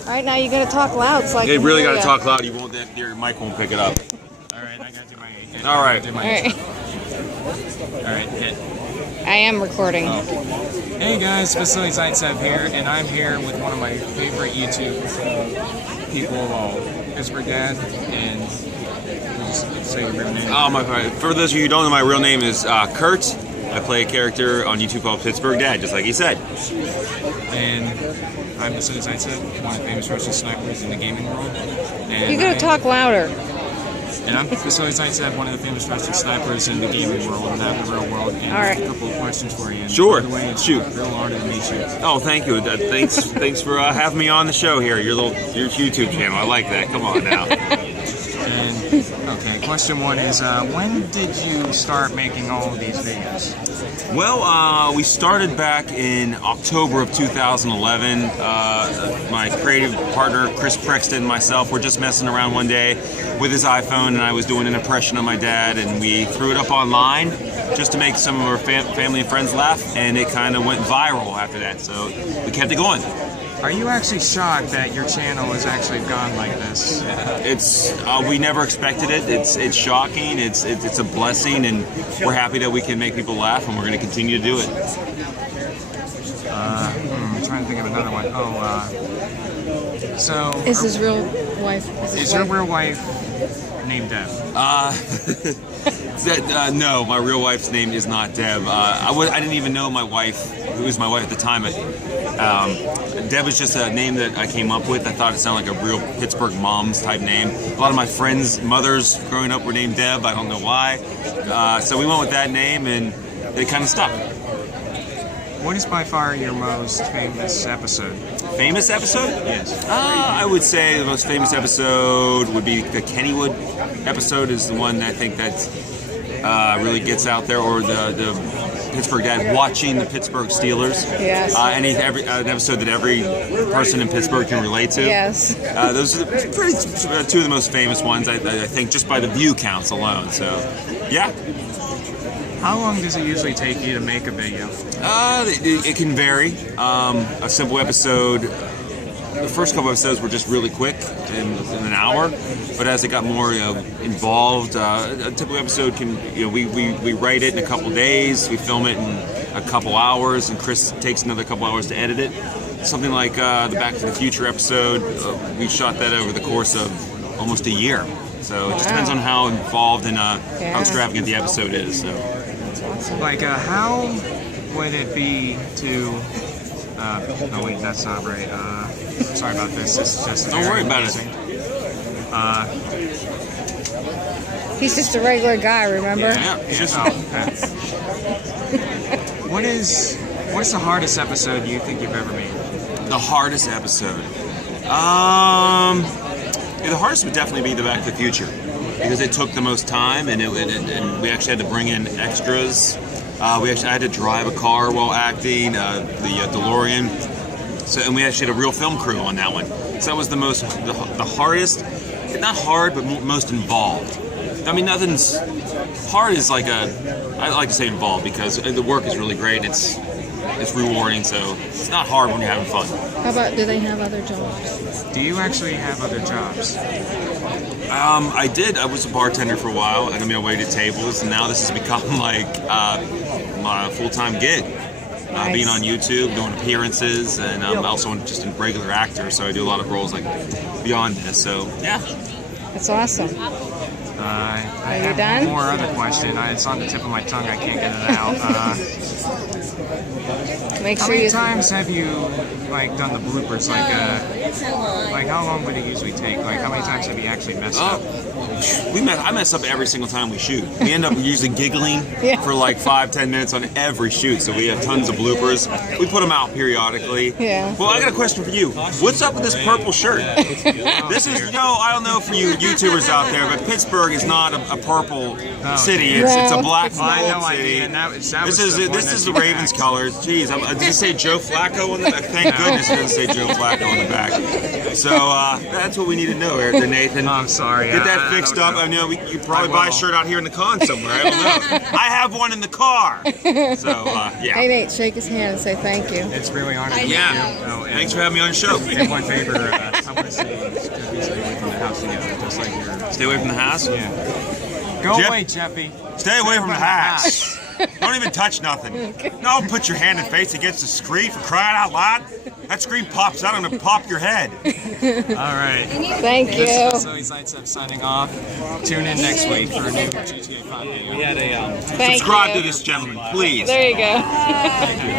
Alright, now you gotta talk loud so I can You really hear gotta ya. talk loud. You won't. Your mic won't pick it up. Alright, I gotta do my... Alright. Alright, hit. I am recording. Oh. Hey guys, Facility Zaitsev here, and I'm here with one of my favorite YouTube people of all, Pittsburgh Dad, and just say your real name. Oh, for those of you who don't know, my real name is Kurt. I play a character on YouTube called Pittsburgh Dad, just like he said. And I'm Facility Zaitsev, one of the famous Russian snipers in the gaming world. And You gotta talk louder. And I'm Facility Zaitsev, one of the famous Russian snipers in the gaming world and not the real world. And I have a couple of questions for you. And Sure. By the way, it's Shoot. a real honor to meet you. Oh, thank you. Thanks for having me on the show here. Your YouTube channel. I like that. Come on now. And okay, question one is, when did you start making all of these videos? Well, we started back in October of 2011. My creative partner, Chris Prexton, and myself were just messing around one day with his iPhone, and I was doing an impression of my dad, and we threw it up online just to make some of our family and friends laugh, and it kind of went viral after that, so we kept it going. Are you actually shocked that your channel has actually gone like this? We never expected it. It's shocking. It's a blessing, and we're happy that we can make people laugh, and we're going to continue to do it. I'm trying to think of another one. So Is his real wife? Is your real wife named Deb? No, my real wife's name is not Deb. I didn't even know my wife, who was my wife at the time. Deb is just a name that I came up with. I thought it sounded like a real Pittsburgh mom's type name. A lot of my friends' mothers growing up were named Deb. I don't know why. So we went with that name, and it kind of stuck. What is by far your most famous episode? Famous episode? Yes. I would say the most famous episode would be the Kennywood episode. Is the one that I think that really gets out there, or the Pittsburgh Dad watching the Pittsburgh Steelers. Yes. An episode that every person in Pittsburgh can relate to. Yes. Those are two of the most famous ones, I think, just by the view counts alone. So, yeah. How long does it usually take you to make a video? It can vary. A simple episode, the first couple episodes were just really quick, in an hour. But as it got more involved, a typical episode can, we write it in a couple days, we film it in a couple hours, and Chris takes another couple hours to edit it. Something like the Back to the Future episode, we shot that over the course of almost a year. So it just depends on how involved and how extravagant the episode is. So. Like, how would it be to... oh wait, that's not right. Sorry about this. This is just Don't worry about it. He's just a regular guy, remember? Yeah, just... okay. What's the hardest episode you think you've ever made? The hardest episode? The hardest would definitely be the Back to the Future, because it took the most time, and we actually had to bring in extras. I had to drive a car while acting, the DeLorean. So, and we actually had a real film crew on that one. So that was the hardest, not hard, but most involved. I mean, nothing's hard is I like to say involved, because the work is really great. It's rewarding, so it's not hard when you're having fun. How about, do they have other jobs? Do you actually have other jobs? I did. I was a bartender for a while, and I waited tables, and now this has become like my full-time gig. Nice. Being on YouTube, doing appearances, and I'm also just a regular actor, so I do a lot of roles like beyond this. So yeah, That's awesome. I Are you have done? one more other question. It's on the tip of my tongue. I can't get it out. Make How sure many you... times have you done the bloopers? Like how long would it usually take? Like how many times have you actually messed up? I mess up every single time we shoot. We end up usually giggling for like 5-10 minutes on every shoot, so we have tons of bloopers. We put them out periodically. Yeah. Well, I got a question for you. What's up with this purple shirt? This is, I don't know for you YouTubers out there, but Pittsburgh is not a purple city. It's a black and gold city. This is the Ravens colors. Jeez, did it say Joe Flacco on the back? Thank goodness it doesn't say Joe Flacco on the back. So that's what we need to know, Eric and Nathan. I'm sorry. Get that fixed up. I know you probably buy a shirt out here in the con somewhere. I don't know. I have one in the car. So yeah. Hey Nate, shake his hand and say thank you. It's really honored. Yeah. Thanks for having me on the show. And one favor, I want to say is to be stay away from the house together, just like you're. Stay away from the house? Yeah. Go away, Jeffy. Stay away from the house. Don't even touch nothing. Don't put your hand and face against the screen for crying out loud. That screen pops out, I'm going to pop your head. All right. Thank This you. is Facility Sidestep signing off. Tune in next week for a new GTA 5 video. We had a Thank Subscribe you. to this gentleman, please. There you go.